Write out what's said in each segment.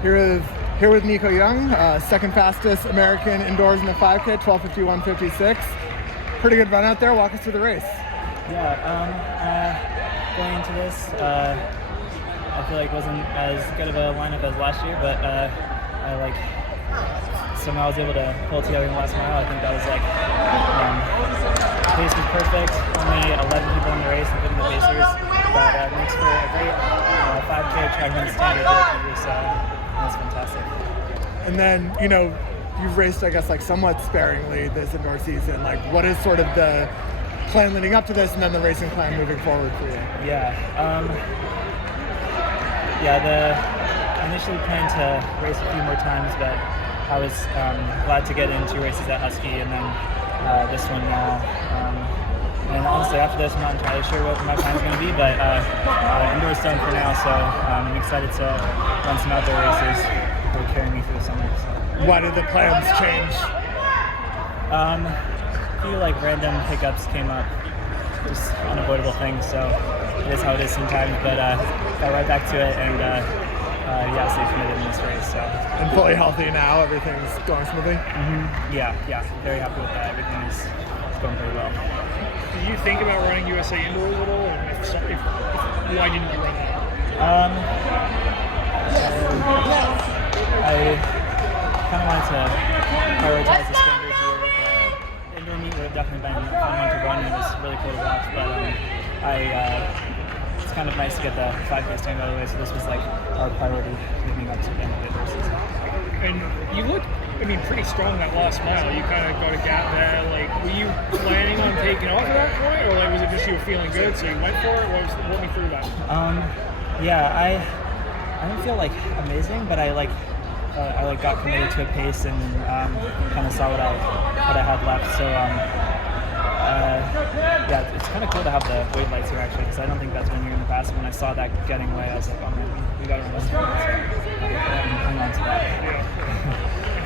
Here with Nico Young, second fastest American indoors in the 5K, 12:51.56. Pretty good run out there. Walk us through the race. Yeah, going into this, I feel like it wasn't as good of a lineup as last year, but I somehow was able to pull together in the last mile. I think that was pace was perfect. Only 11 people in the race, including the pacers, but makes for a great 5K track run standard here, so that's fantastic. And then, you've raced, I guess, somewhat sparingly this indoor season. What is sort of the plan leading up to this, and then the racing plan moving forward for you? I initially planned to race a few more times, but I was glad to get in 2 races at Husky, and then this one now. And honestly, after this, I'm not entirely sure what my plan is going to be, but indoors done for now, so I'm excited to run some outdoor races that will carry me through the summer. So. Why did the plans change? A few random hiccups came up, just unavoidable things, so it is how it is sometimes, but got right back to it, and stay committed in this race. So. And fully healthy now, everything's going smoothly? Mm-hmm. Yeah, very happy with that. Everything is going pretty well. Do you think about running USA indoors at all, and if why didn't you run that? I kind of wanted to prioritize the standard here. The indoor meet would have definitely been a fun one to run, and it was really cool to watch, but it's kind of nice to get the 5K standard out of the way, so this was our priority leading up to the end of the indoor season. And you looked, pretty strong that last mile. You kind of got a gap there. Were you planning on taking off at that point, or was it just you were feeling good, so you went for it? Walk me through that. I didn't feel amazing, but I got committed to a pace and kind of saw what I had left. So it's kind of cool to have the wave lights here actually, because I don't think that's been here in the past. When I saw that getting away, I was like, oh man, we got to run this one. So hang on to that. Yeah.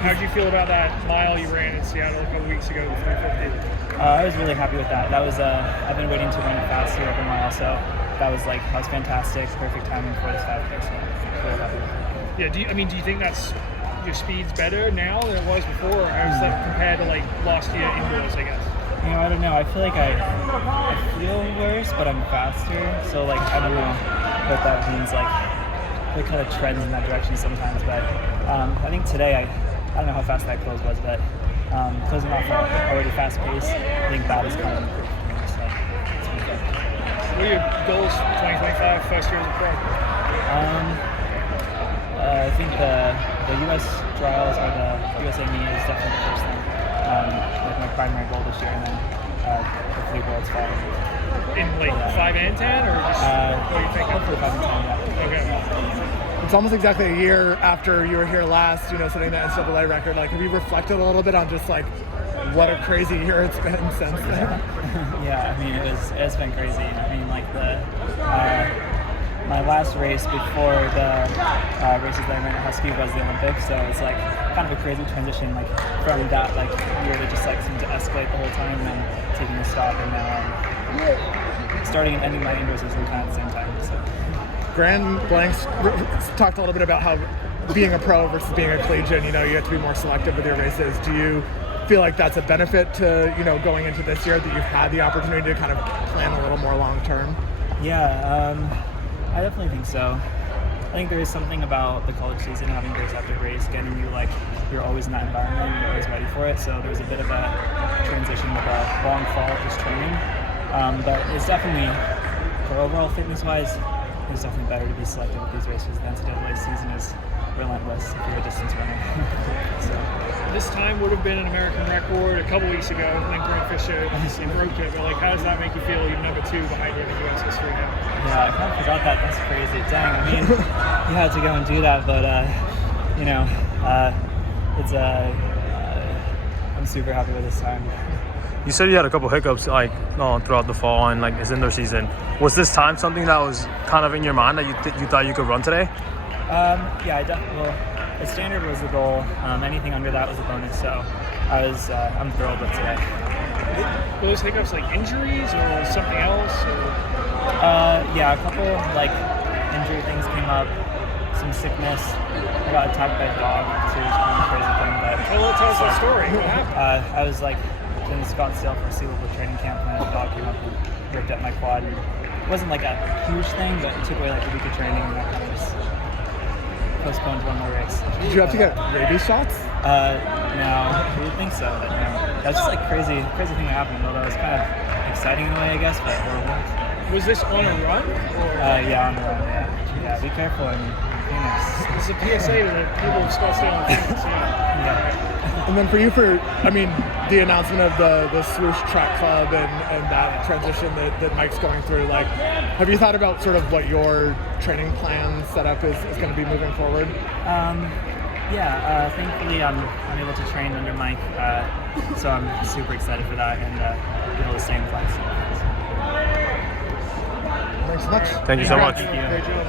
How did you feel about that mile you ran in Seattle a couple weeks ago, the 350? I was really happy with that. That was I've been waiting to run it fast here every mile, so that was fantastic, perfect timing for this 5K. So really happy with it. Yeah. Do you think that's your speed's better now than it was before, or how is that compared to last year indoors, I guess? I don't know. I feel like I feel worse, but I'm faster. So I don't know what that means. It kind of trends in that direction sometimes. But I think today I don't know how fast that close was, but closing off at an already fast pace, I think that is kind of improved for me. So it's been good. What are your goals for 2025, first year as a pro? I think the U.S. trials or the USA meet is definitely the first thing. My primary goal this year, and then hopefully Worlds following. In 5 and 10, or just what are you thinking? Hopefully 5 and 10, yeah. Okay. It's almost exactly a year after you were here last, setting that NCAA record. Have you reflected a little bit on just what a crazy year it's been since then? Yeah, it's been crazy. My last race before the races that I ran at Husky was the Olympics, so it's kind of a crazy transition from that year that just seemed to escalate the whole time, and then taking a stop, and now starting and ending my indoor season kind of at the same time. So. Grand Blanks talked a little bit about how being a pro versus being a collegiate, you have to be more selective with your races. Do you feel like that's a benefit to going into this year, that you've had the opportunity to kind of plan a little more long term? Yeah. I definitely think so. I think there is something about the college season, having race after race, getting you you're always in that environment, you're always ready for it. So there's a bit of a transition with a long fall of just training. But it's definitely, for overall fitness-wise, it's definitely better to be selective with these races. The NCAA season is relentless if you're a distance runner. So. This time would have been an American record a couple weeks ago. Lincoln Fisher broke it. But how does that make you feel? You're number 2 behind him in U.S. history now. Yeah, I kind of forgot that. That's crazy. Dang. You had to go and do that, but it's I'm super happy with this time. You said you had a couple hiccups throughout the fall and this indoor season. Was this time something that was kind of in your mind that you thought you could run today? The standard was the goal. Anything under that was a bonus. So I'm thrilled with today. Were those hiccups injuries or something else? Or? A couple injury things came up. some sickness. I got attacked by a dog, so it was kind of a crazy thing. But Well, tell us the story. What happened? I was like in Scottsdale for a sealable training camp, and then a dog came up and ripped up my quad. And it wasn't like a huge thing, but it took away like a week of training, and that kind of just postponed one more race. Did you have to get rabies shots? No, I didn't think so. But, that's just like crazy thing that happened. Although it was kind of exciting in a way, I guess, but horrible. Was this on a run? Or? Yeah, on the run. Yeah, be careful in Phoenix. This is a PSA to the people of Scottsdale and Phoenix. Yeah. And then for you, the announcement of the swoosh track club and that transition that Mike's going through, like, have you thought about sort of what your training plan setup is going to be moving forward? Thankfully I'm able to train under Mike, so I'm super excited for that and be able to stay in place. Thanks so much. Thank you so much. Thank you. Great job.